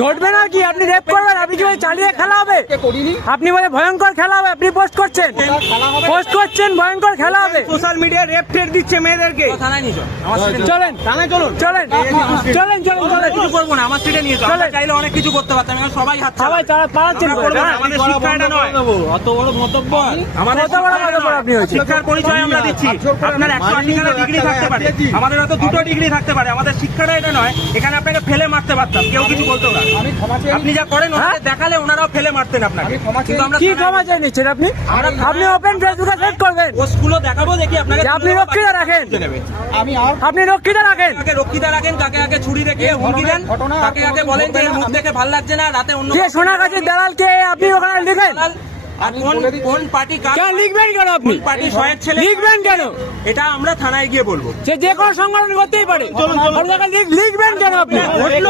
ঘটবে না কি? আপনি রেপ করবেন, আপনি কি চালিয়ে খেলা হবে? আপনি বলে ভয়ঙ্কর খেলা হবে, আপনি পোস্ট করছেন ভয়ঙ্কর খেলা হবে। সোশ্যাল মিডিয়া রেপ ঠেট দিচ্ছে মেয়েদেরকে। চলেন থানায় চলুন। চলেন চলেন চলেন চলেন কিছু করবো না, আমার সিটে নিয়ে চলো। আমরা চাইলে অনেক কিছু করতে পারতাম, এখন সবাই হাত সবাই তারা পালাচ্ছেন। আমাদের শিক্ষা এটা নয়। অত বড় মন্তব্য আমাদের কত বড় মন্তব্য আপনি হয়েছে? শিক্ষার পরিচয় আমরা দিচ্ছি। আপনার 180 ডিগ্রি থাকতে পারে, আমাদের হয়তো 2টো ডিগ্রি থাকতে পারে। আমাদের শিক্ষাটা এটা নয়, এখানে আপনাকে ফেলে মারতে পারতাম, কেউ কিছু বলতো না। আপনি যা করেন ওনাদের দেখালে ওনারাও ফেলে মারতেন আপনাকে। কিন্তু আমরা কি ক্ষমা চাই নিচ্ছেন আপনি? আপনি ওপেন ফেসবুকে সেট করবেন, পোস্টগুলো দেখাবো, দেখি আপনাকে আপনি রক্ষিতা রাখেন, আপনি রক্ষিতা রাখেন, কাকে রক্ষিতা রাখেন, কাকে কাকে ছুরি রেখে হুমকি দেন, কাকে কাকে বলেন যে মুখ দেখে ভালো লাগছে না, রাতে অন্য কে সোনাগাছির দালাল কে আপনি ওখানে লিখেন? আর কোন পার্টি কেন লিখবেন কেন আপনি? পার্টি শয়ের ছেলে লিখবেন কেন? এটা আমরা থানায় গিয়ে বলবো। সে যে কোনো সংগঠন করতেই পারে, লিখবেন কেন আপনি?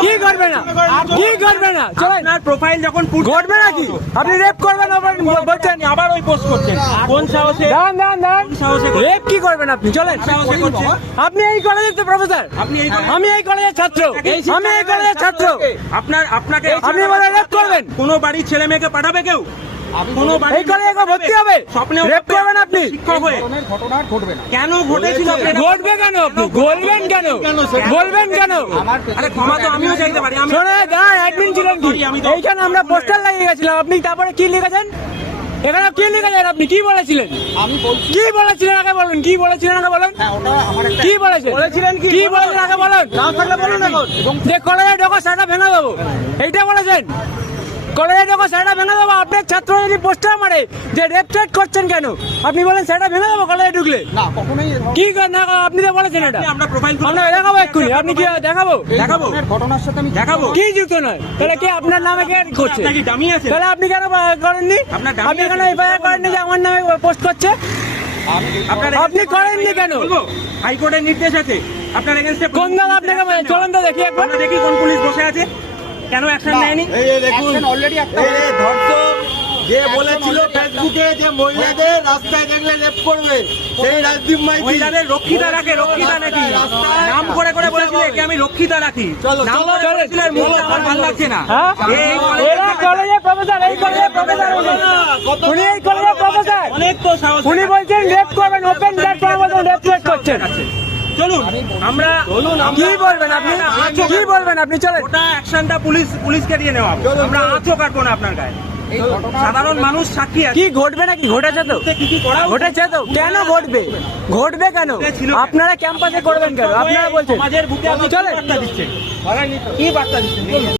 কি করবে না, কি করবে না? চলেন, আপনার প্রোফাইল যখন ঘটবে নাকি? আপনি রেপ করবেন বলছেন, আবার ওই পোস্ট করছেন। কোন সাহসে? দাঁড়ান দাঁড়ান দাঁড়ান, সাহসে রেপ কি করবেন আপনি? চলেন, সাহসে করছেন? আপনি এই কলেজের তো প্রফেসর, আপনি এই আমি এই কলেজের ছাত্র, আমি এই কলেজের ছাত্র, আপনাকে আপনি বলে রেপ করবেন? কোনো বাড়ির ছেলে মেয়েকে পাঠাবে কেউ? কোনো এই কলেজে ভর্তি হবে? স্বপ্নেও রেপ করবেন আপনি? শিক্ষক হয়ে ঘটনা ঘটবে না। কেন ঘটেছিল? ঘটবে কেন? আপনি বলবেন কেন? বলবেন কেন? আরে ক্ষমা তো আমিও চাইতে পারি। আমি শোনে গায়ে অ্যাডমিন ছিলেন কি? এইখানে আমরা পোস্টার লাগিয়ে গেছিলাম, আপনি তারপরে কি লিখেছেন? এখানে কি লিখেছেন? আপনি কি বলেছিলেন? আমি বলছি কি বলেছিলেন আগে বলেন, কি বলেছিলেন আগে বলেন, ওটা আমার একটা কি বলেছিলেন? কি বলেছেন আগে বলেন? যে কলেজে ঢোকা সেটা ভেঙে দেবো, এইটা বলেছেন? কলেজে ঢোকা সেটা ভেঙে দেবো? আপনার ছাত্র যদি পোস্টার মারে যে রেপ টেট করছেন কেন, আপনি বলেন সেটা ভেঙে দেবো কলেজে ঢুকলে? না কখনোই কি না, আপনি তো বলেছেন এটা। আমরা প্রোফাইল আমরা দেখাবো এক্ষুনি, আপনি কি দেখাবো? দেখাবো ঘটনার সাথে আমি দেখাবো। কি যুক্ত নয়? তাহলে কি আপনার নামে কে করছে? আপনার কি ডামি আছে? তাহলে আপনি কেন করেননি? আপনার ডামি আপনি কেন আছে? এফআইআর করেননি যে আমার নামে পোস্ট করছে? আপনি করেননি কেন? হাইকোর্টের নির্দেশ আছে আপনার এগেইনস্টে। কোন দল আপনাকে চলেন তো দেখি একবার। আমরা দেখি কোন পুলিশ বসে আছে, কেন অ্যাকশন নেয়নি? অলরেডি একটা যে বলেছিল ফেসবুকে যে মহিলাদের রাস্তায় দেখলে রেপ করবে, সেই রাজদীপ মাইতি মহিলাদের রক্ষিতা রাখে, রক্ষিতা নাকি নাম করে করে বলেছিল একে আমি রক্ষিতা রাখি, নাম করে বলেছিল এর মুখটা আমার ভালো লাগছে না। হ্যাঁ? এই এরা কলেজে প্রফেসর, এই কলেজে প্রফেসর, উনি এই কলেজে প্রফেসর, অনেক তো সাহস। উনি বলছেন রেপ করবেন, ওপেন প্ল্যাটফর্মের মধ্যে রেপ টেট করছেন। চলুন আমরা কি বলবেন আপনি? কি বলবেন আপনি? চলেন, ওটা অ্যাকশনটা পুলিশকে দিয়ে নেওয়া হবে। আমরা আঁচও কাটবো না আপনার গায়ে। সাধারণ মানুষ সাক্ষী আছে। কি ঘটবে নাকি? ঘটেছে তো, কি কি করা ঘটেছে তো, কেন ঘটবে? ঘটবে কেন? আপনারা ক্যাম্পাসে করবেন কেন? আপনারা বলছেন সমাজের বুকে আপনি কি চলেন। বার্তা দিচ্ছেন? কি বার্তা দিচ্ছেন?